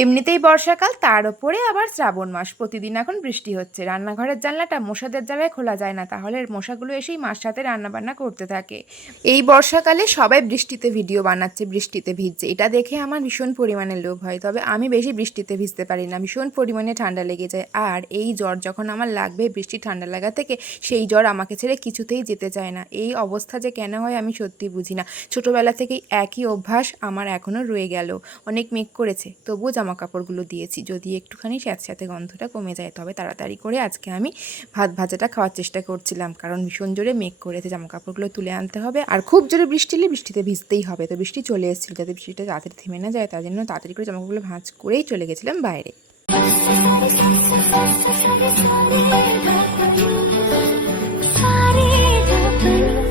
এমনিতেই বর্ষাকাল, তার ওপরে আবার শ্রাবণ মাস। প্রতিদিন এখন বৃষ্টি হচ্ছে। রান্নাঘরের জানলাটা মশাদের জ্বালায় খোলা যায় না, তাহলে মশাগুলো এসেই মার সাথে রান্নাবান্না করতে থাকে। এই বর্ষাকালে সবাই বৃষ্টিতে ভিডিও বানাচ্ছে, বৃষ্টিতে ভিজছে, এটা দেখে আমার ভীষণ পরিমাণে লোভ হয়। তবে আমি বেশি বৃষ্টিতে ভিজতে পারি না, ভীষণ পরিমাণে ঠান্ডা লেগে যায়। আর এই জ্বর যখন আমার লাগবে বৃষ্টি ঠান্ডা লাগা থেকে, সেই জ্বর আমাকে ছেড়ে কিছুতেই যেতে চায় না। এই অবস্থা যে কেন হয় আমি সত্যি বুঝি না। ছোটোবেলা থেকেই একই অভ্যাস আমার এখনও রয়ে গেল। অনেক মেঘ করেছে, তবুও জামা কাপড়গুলো দিয়েছি, যদি একটুখানি স্যাঁতস্যাঁতে গন্ধটা কমে যায়। তবে তাড়াতাড়ি করে আজকে আমি ভাত ভাজাটা খাওয়ার চেষ্টা করছিলাম, কারণ ভীষণ জোরে মেঘ করেছে, জামা কাপড়গুলো তুলে আনতে হবে। আর খুব জোরে বৃষ্টি এলে বৃষ্টিতে ভিজতেই হবে। তো বৃষ্টি চলে এসেছিল, যাতে বৃষ্টিটা তাড়াতাড়ি থেমে না যায়, তার জন্য তাড়াতাড়ি করে জামা কাপড়গুলো ভাঁজ করেই চলে গেছিলাম বাইরে। सारे